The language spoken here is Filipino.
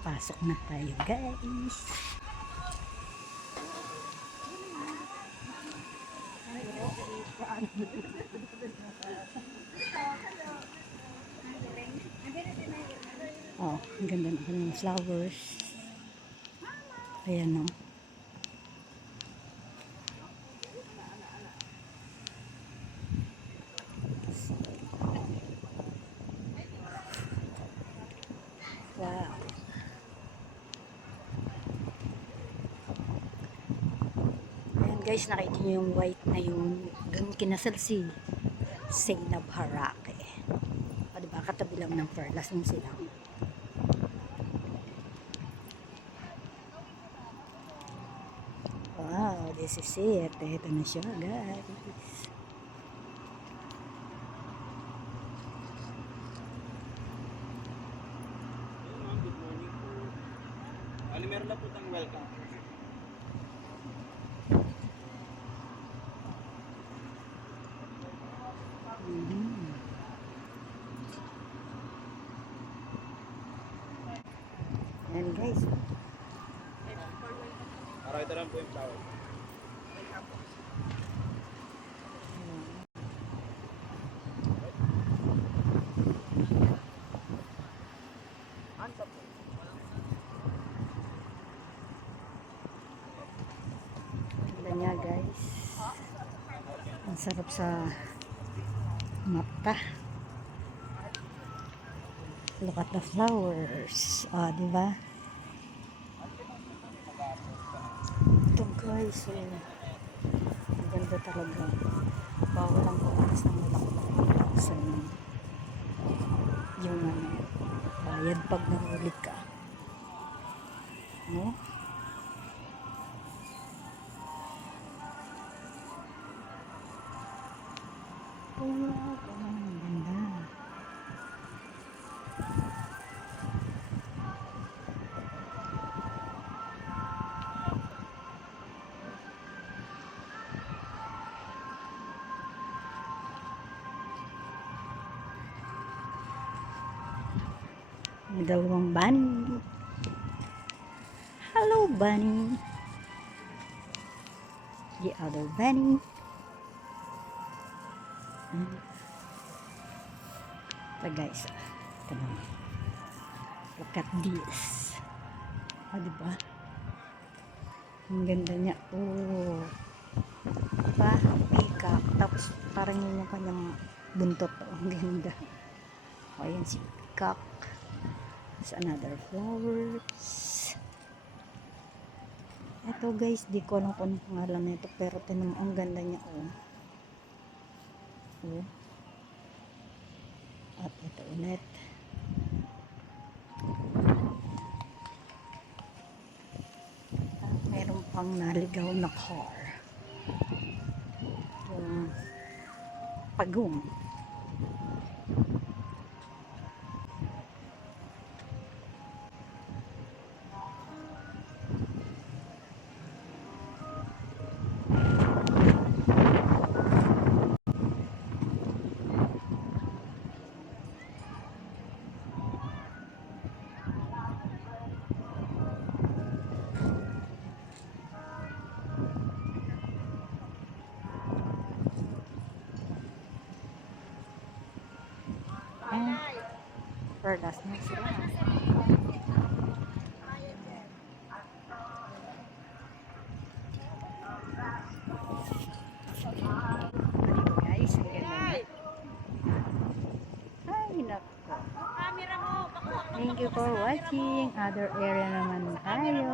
Pasok na tayo, guys. Oh, ang ganda ng kanyang flowers. Ayan, no. Wow. Ayan guys, nakita nyo yung white na yun. Doon kinasal si Zainab Harake. O diba, katabi lang ng Perlas nung silang. Wow, this is it. Ito na siya, guys. Good morning po. Ali, meron na po tayong welcome. Ayan guys. Para ito lang po yung flower. Ganda niya guys. Ang sarap sa mata. Look at the flowers. Ah, di ba? Ito guys, ang ganda talaga. Bawal ang kumakas ng malaki sa yung bayad pag nahuli ka. No? Oh, ang ganda. May dalawang bunny. Hello, bunny. The other bunny. Ito guys. Ito naman. Look at this. Ah, diba? Ang ganda niya. Oh. Diba? Peacock. Tapos parang yun yung kanyang buntot. Oh, ang ganda. O, ayan si peacock. There's another flowers. Ito guys, di ko alam kung anong pangalan nito, pero tinam ang ganda niya, oh. Oh. At ito ulit. At mayroon pang naligaw na car. Yung pagong. Perlas na sila. Dito guys, ang ganda niya. Ay, nako. Thank you for watching. Other area naman tayo.